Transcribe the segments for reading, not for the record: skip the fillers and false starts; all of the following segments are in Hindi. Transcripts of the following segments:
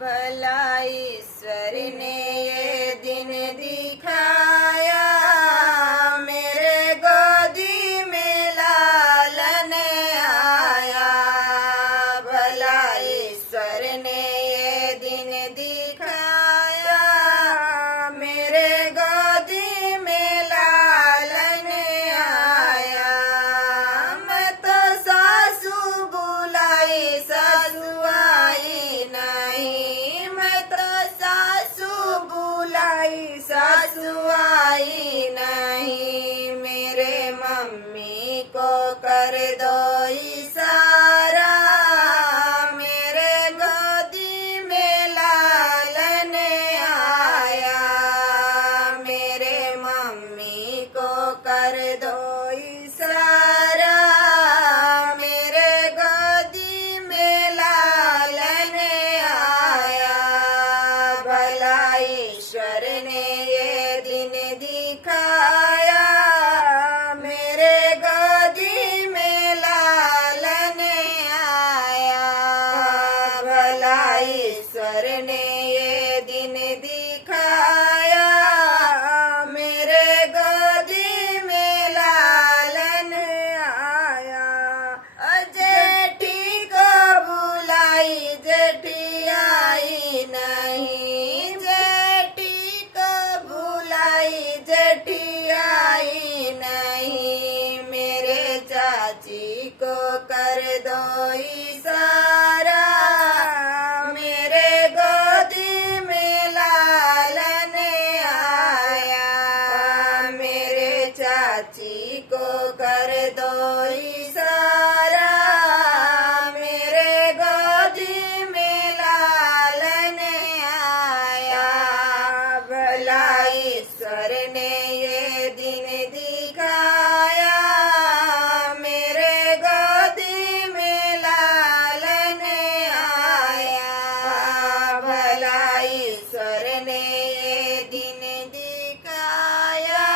भला ईश्वर ने ये दिन दिखाया, मेरे गोदी में लालन आया। भला ईश्वर ने ये दिन दिखाया, मेरे गोदी में लालन आया। मैं तो सासू बुलाई सासू आई नहीं, मैं तो सासू बुलाई सासू आई नहीं। मेरे मम्मी को कर दो इशारा, मेरे गोदी में लालन आया। मेरे मम्मी को कर दो इशारा, मेरे गोदी में लालन आया। भला ईश्वर ने ये दिन दिखाया, मेरे गोदी में लालन आया। भला ईश्वर ने ये दिन दिखाया, मेरे गोदी में लालन आया। जेठी को बुलाई जेठी आई नहीं, जेठी को बुलाई जेठी आई नहीं। मेरे चाची को कर दो इशारा, मेरे गोदी में लालन आया। मेरे चाची को कर दो इशारा, मेरे गोदी में लालन आया। भला ईश्वर ने ये दिन दिखाया, मेरे गोदी में लालन आया। भला ईश्वर ने ये दिन दिखाया,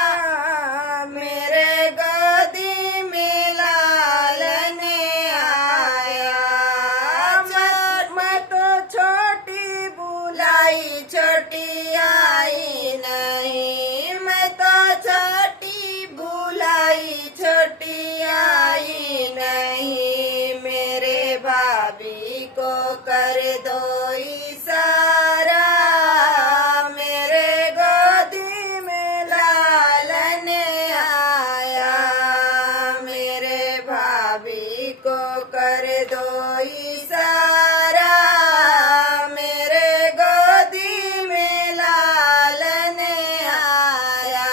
मेरे गोदी में लालन आया। मैं तो छोटी बुलाई छोटी आई नहीं, मैं तो छोटी बुलाई छोटी आई नहीं। मेरे भाभी को कर दो इशारा, मेरे गोदी में लालन आया। मेरे भाभी को कर दो इशारा, मेरे गोदी में लालन आया।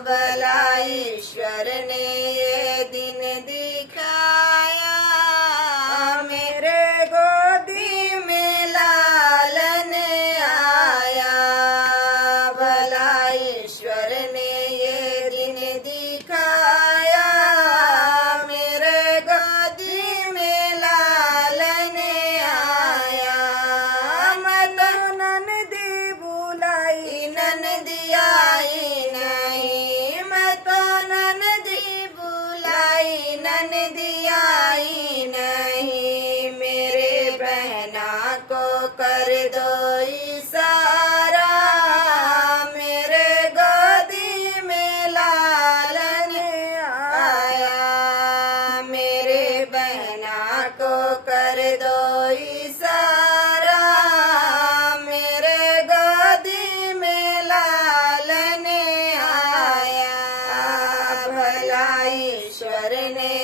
भला ईश्वर ने ये दिन दिखाया, मेरे गोदी में लालन आया। भला ईश्वर ने ये दिन दिखाया, मेरे गोदी में लालन आया। मैं तो ननदी बुलाई ननदी आई नहीं, मैं तो ननदी बुलाई ननदी आई नहीं। मेरे बहना को कर दो इशारा, मेरे गोदी में लालन आया। मेरे बहना को कर दो इशारा, मेरे गोदी में लालन आया। भला ईश्वर ने